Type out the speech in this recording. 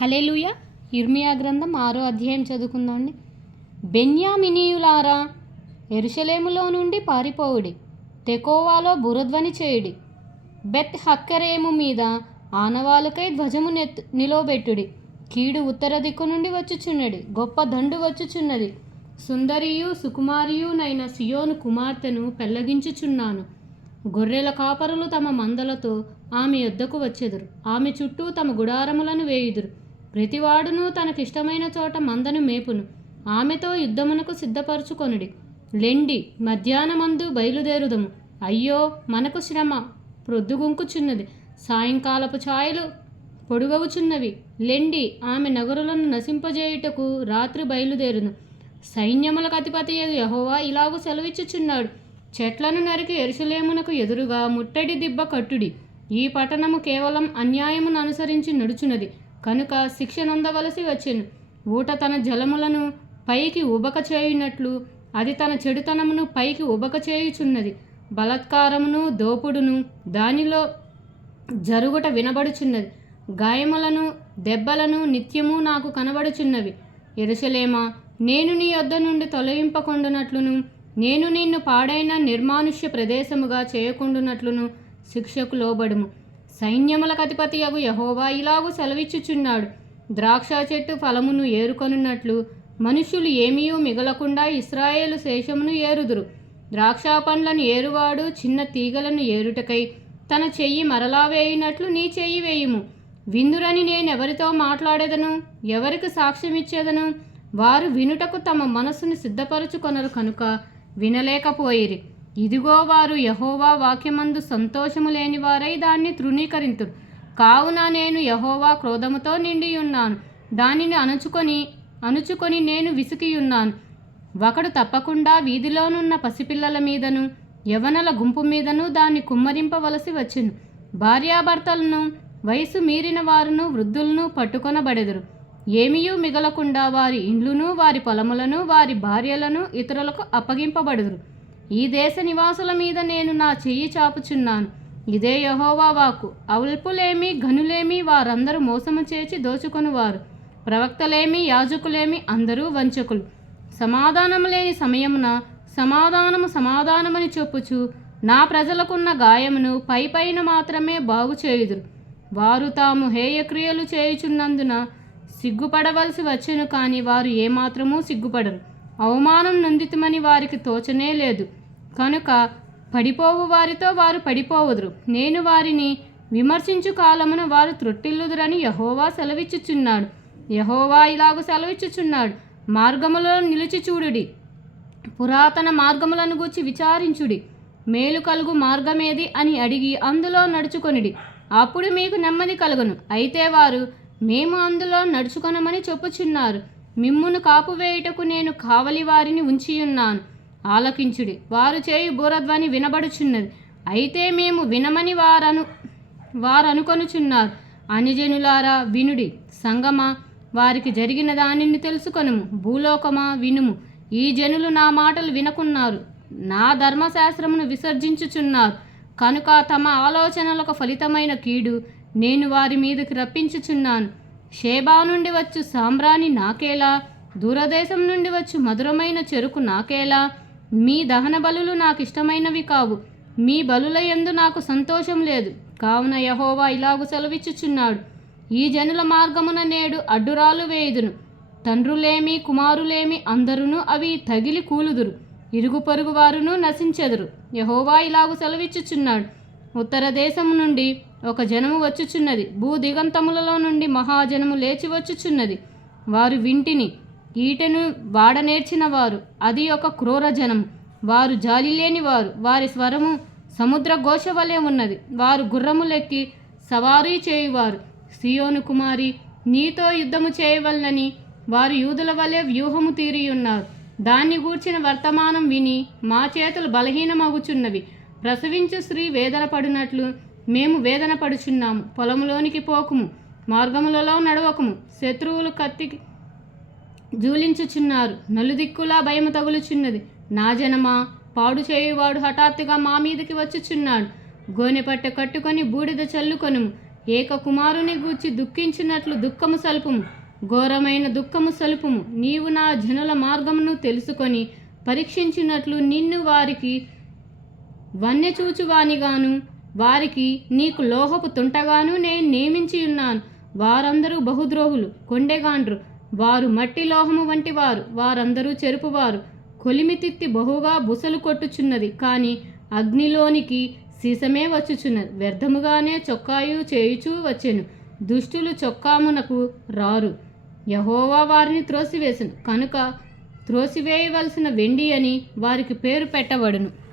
Hallelujah ఇర్మియా గ్రంథం ఆరో అధ్యాయం చదువుకుందామండి. బెన్యామినీయులారా ఎరుషలేములో నుండి పారిపోవుడి తెకోవాలో బురధ్వని చేయుడి బెత్ హక్కరేము మీద ఆనవాలుకై ధ్వజము నెత్ నిలోబెట్టుడి కీడు ఉత్తర దిక్కు నుండి వచ్చుచున్నది గొప్ప దండు వచ్చుచున్నది. సుందరియు సుకుమారియునైన సియోను కుమార్తెను పెళ్ళగించుచున్నాను. గొర్రెల కాపరులు తమ మందలతో ఆమె యొద్దకు వచ్చెదురు. ఆమె చుట్టూ తమ గుడారములను వేయుదురు. ప్రతివాడును తనకిష్టమైన చోట మందను మేపును. ఆమెతో యుద్ధమునకు సిద్ధపరుచుకొనుడి. లెండి మధ్యాహ్నమందు బయలుదేరుదము. అయ్యో మనకు శ్రమ. ప్రొద్దుగుంకుచున్నది. సాయంకాలపు ఛాయలు పొడుగవుచున్నవి. లెండి ఆమె నగరులను నశింపజేయుటకు రాత్రి బయలుదేరును. సైన్యములకు అధిపతి యహోవా ఇలాగూ సెలవిచ్చుచున్నాడు. చెట్లను నరికి ఎరుసలేమునకు ఎదురుగా ముట్టడి దిబ్బ కట్టుడి. ఈ పట్టణము కేవలం అన్యాయమును అనుసరించి నడుచున్నది. కనుక శిక్ష వచ్చిను. ఊట తన జలములను పైకి ఉబక చేయునట్లు అది తన చెడుతనమును పైకి ఉబక చేయుచున్నది. బలత్కారమును దోపుడును దానిలో జరుగుట వినబడుచున్నది. గాయములను దెబ్బలను నిత్యము నాకు కనబడుచున్నవి. ఎరుసలేమా నేను నీ యొద్ద నుండి తొలగింపకుండునట్లును నేను నిన్ను పాడైన నిర్మానుష్య ప్రదేశముగా చేయకుండునట్లును శిక్షకు లోబడుము. సైన్యములకు అధిపతి అగు యహోవా ఇలాగూ సెలవిచ్చుచున్నాడు. ద్రాక్ష చెట్టు ఫలమును ఏరుకొనున్నట్లు మనుష్యులు ఏమీయూ మిగలకుండా ఇస్రాయేలు శేషమును ఏరుదురు. ద్రాక్ష పండ్లను ఏరువాడు చిన్న తీగలను ఏరుటకై తన చెయ్యి మరలా వేయినట్లు నీ చెయ్యి వేయుము. విందురని నేనెవరితో మాట్లాడేదను? ఎవరికి సాక్ష్యమిచ్చేదను? వారు వినుటకు తమ మనస్సును సిద్ధపరచుకొనరు కనుక వినలేకపోయిరి. ఇదిగో వారు యహోవా వాక్యమందు సంతోషము లేని వారై దాన్ని తృణీకరింతురు. కావున నేను యహోవా క్రోధముతో నిండి ఉన్నాను దానిని అణుచుకొని అణుచుకొని నేను విసికియున్నాను. ఒకడు తప్పకుండా వీధిలోనున్న పసిపిల్లల మీదను యవనల గుంపు మీదను దాన్ని కుమ్మరింపవలసి వచ్చును. భార్యాభర్తలను వయసు మీరిన వారును వృద్ధులను పట్టుకొనబడెదురు. ఏమీయూ మిగలకుండా వారి ఇండ్లును వారి పొలములను వారి భార్యలను ఇతరులకు అప్పగింపబడుదురు. ఈ దేశ నివాసుల మీద నేను నా చెయ్యి చాపుచున్నాను. ఇదే యహోవా వాకు అవుల్పులేమి ఘనులేమి వారందరూ మోసము చేసి దోచుకొనువారు. ప్రవక్తలేమి యాజకులేమి అందరూ వంచకులు. సమాధానము లేని సమయమున సమాధానము సమాధానమని చెప్పుచు నా ప్రజలకున్న గాయమును పై పైన మాత్రమే బాగు చేయుదురు. వారు తాము హేయక్రియలు చేయుచున్నందున సిగ్గుపడవలసి వచ్చెను కానీ వారు ఏమాత్రమూ సిగ్గుపడరు. అవమానం నొందితమని వారికి తోచనే లేదు. కనుక పడిపోవు వారితో వారు పడిపోవుదురు. నేను వారిని విమర్శించు కాలమున వారు త్రొట్టిల్లుదురని యహోవా సెలవిచ్చుచున్నాడు. యహోవా ఇలాగు సెలవిచ్చుచున్నాడు. మార్గములో నిలిచి చూడుడి. పురాతన మార్గములను గూర్చి విచారించుడి. మేలు కలుగు మార్గమేది అని అడిగి అందులో నడుచుకొనిడి. అప్పుడు మీకు నెమ్మది కలుగును. అయితే వారు మేము అందులో నడుచుకొనమని చెప్పుచున్నారు. మిమ్మును కాపువేయుటకు నేను కావలి వారిని ఉంచియున్నాను. ఆలకించుడి. వారు చేయు బూరధ్వని వినబడుచున్నది. అయితే మేము వినమని వారను వారనుకొనుచున్నారు. అనిజనులారా వినుడి. సంగమా వారికి జరిగిన దానిని తెలుసుకొనుము. భూలోకమా వినుము. ఈ జనులు నా మాటలు వినకున్నారు. నా ధర్మశాస్త్రమును విసర్జించుచున్నారు. కనుక తమ ఆలోచనలకు ఫలితమైన కీడు నేను వారి మీదకి రప్పించుచున్నాను. షేబా నుండి వచ్చు సాంబ్రాణి నాకేలా? దూరదేశం నుండి వచ్చు మధురమైన చెరుకు నాకేలా? మీ దహన బలులు నాకు ఇష్టమైనవి కావు. మీ బలుల ఎందు నాకు సంతోషం లేదు. కావున యహోవా ఇలాగు సెలవిచ్చుచున్నాడు. ఈ జనుల మార్గమున నేడు అడ్డురాలు వేయుదును. తండ్రులేమి కుమారులేమి అందరును అవి తగిలి కూలుదురు. ఇరుగు పొరుగు వారును నశించెదరు. యహోవా ఇలాగు సెలవిచ్చుచున్నాడు. ఉత్తర దేశము నుండి ఒక జనము వచ్చుచున్నది. భూ దిగంతములలో నుండి మహాజనము లేచి వచ్చుచున్నది. వారు వింటిని ఈటెను వాడనేర్చిన వారు. అది ఒక క్రూర జనము. వారు జాలి లేని వారు. వారి స్వరము సముద్ర ఘోష వలె ఉన్నది. వారు గుర్రములెక్కి సవారీ చేయువారు. సియోను కుమారి నీతో యుద్ధము చేయవలనని వారు యూదుల వలె వ్యూహము తీరియున్నారు. దాన్ని గూర్చిన వర్తమానం విని మా చేతులు బలహీనమగుచున్నవి. ప్రసవించు స్త్రీ వేదన పడినట్లు మేము వేదన పడుచున్నాము పొలములోనికి పోకుము మార్గములలో నడవకుము శత్రువులు కత్తి జూలించుచున్నారు నలుదిక్కులా భయము తగులుచున్నది. నా జనమా పాడు చేయువాడు హఠాత్తుగా మా మీదకి వచ్చుచున్నాడు. గోనె పట్ట కట్టుకొని బూడిద చల్లుకొనుము ఏక కుమారుని గూర్చి దుఃఖించినట్లు దుఃఖము సలుపుము. ఘోరమైన దుఃఖము సలుపుము. నీవు నా జనుల మార్గమును తెలుసుకొని పరీక్షించినట్లు నిన్ను వారికి వన్యచూచువానిగాను వారికి నీకు లోహపు తుంటగాను నేను నియమించి ఉన్నాను. వారందరూ బహుద్రోహులు కొండెగాండ్రు. వారు మట్టి లోహము వంటి వారు వారందరూ చెరుపువారు. కొలిమితిత్తి బహుగా బుసలు కొట్టుచున్నది కానీ అగ్నిలోనికి సీసమే వచ్చుచున్నది. వ్యర్థముగానే చొక్కాయు చేయుచూ వచ్చెను. దుష్టులు చొక్కామునకు రారు. యహోవా వారిని త్రోసివేసను. కనుక త్రోసివేయవలసిన వెండి అని వారికి పేరు పెట్టబడును.